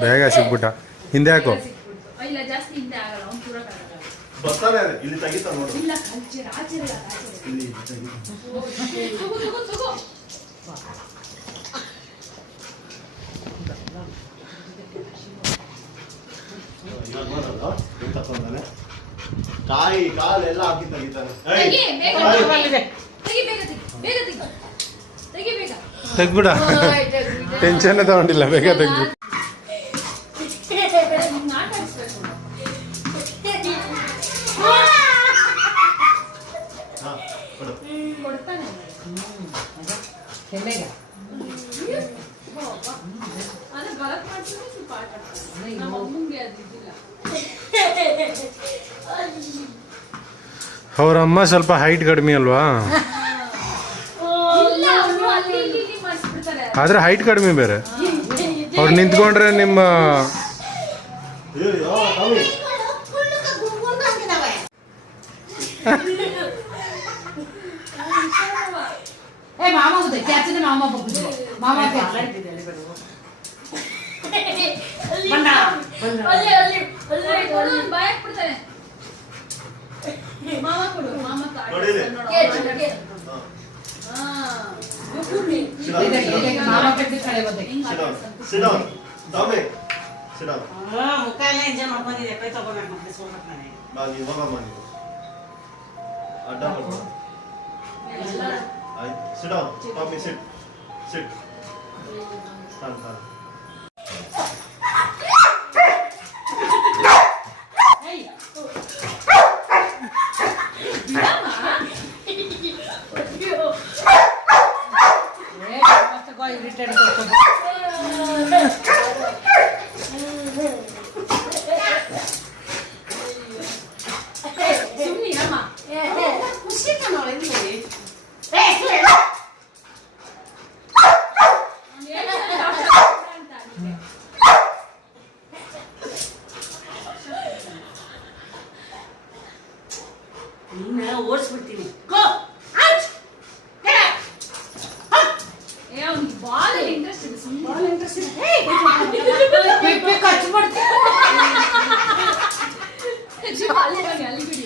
ಬೇಗ ಸಿಕ್ಬಿಟ್ಟ. ಹಿಂದೆ ಹಾಕು. ಇಲ್ಲ ಜಾಸ್ತಿ ಹಿಂದೆ ಆಗಲ್ಲ, ಅವ್ನು ಪೂರ ಬರ್ತಾನೆ ಇಲ್ಲಿ ತೆಗಿತಾ ನೋಡು. ಇಲ್ಲ ಕಲ್ಚರ್ ಆಚೆಲ್ಲ ಇಲ್ಲಿ ತಗೋ ತಗೋ ತಗೋ. ಇವಾಗ ನೋಡಲ್ಲ ಎಂತ ತಂದಾನೆ. ಕಾಯಿ ಕಾಲೆಲ್ಲ ಹಾಕಿ ತೆಗಿತಾನೆ. ತೆಗಿ ಬೇಗ ತೆಗಿ ಬೇಗ ಬೇಗ ತೆಗಿ ತೆಗಿ ಬೇಗ ತೆಗ್ಬಿಡ. ಟೆನ್ಷನ್ ತಗೊಂಡಿಲ್ಲ, ಬೇಗ ತೆಗ್ದು. ಕೊಡ್ತಾನೆ ಅದೇ ಬಲಕ್ ಮಾಡ್ತೀನಿ ಸ್ವಲ್ಪ ಆಟ ಆಡ್ತಾನೆ. ನಮ್ಮ ಅಮ್ಮಂಗೆ ಅದಿದ್ದಿಲ್ಲ. ಅವ್ರ ಅಮ್ಮ ಸ್ವಲ್ಪ ಹೈಟ್ ಕಡಿಮೆ ಅಲ್ವಾ, ಇಲ್ಲ ಅವ್ರು ಅಲ್ಲಿ ಇಲ್ಲಿ ಮಾಡಿಸ್ಬಿಡ್ತಾರೆ. ಆದ್ರೆ ಹೈಟ್ ಕಡಿಮೆ ಬೇರೆ. ಅವ್ರು ನಿಂತ್ಕೊಂಡ್ರೆ ನಿಮ್ಮ ಮಾಮ ಕ್ಯಾಚಿನ ಮಾಮ ಮಾಮ ಬಾಯಕ್ ಬಿಡ್ತಾನೆ. ಮಾಮ ಕೊಡು, ಮಾಮ ಮುಖ ಎಲ್ಲ ಎಂಜಾಯ್ ಮಾಡ್ಕೊಂಡಿದ್ದೆ. ಕೈ ತಗೋಬೇಕು ಮತ್ತೆ ಸೋಮಟ್ಟಾನೆ ನಾನು ಇವಾಗ ಮಾಡಿ ಅಡ್ಡ ಮಾಡ್ಬಾ. ಆಯ್ತು, sit down. Tommy, sit. Sit. Stand, stand. ಓಡಿಸ್ಬಿಡ್ತೀನಿ. ಬಾಲ್ ಇಂಟ್ರೆಸ್ಟ್ ಇದೆ, ಬಾಲ್ ಇಂಟ್ರೆಸ್ಟ್ ಇದೆ. ಖರ್ಚು ಮಾಡ್ತೀನಿ. ಅಲ್ಲಿ ಬಿಡಿ.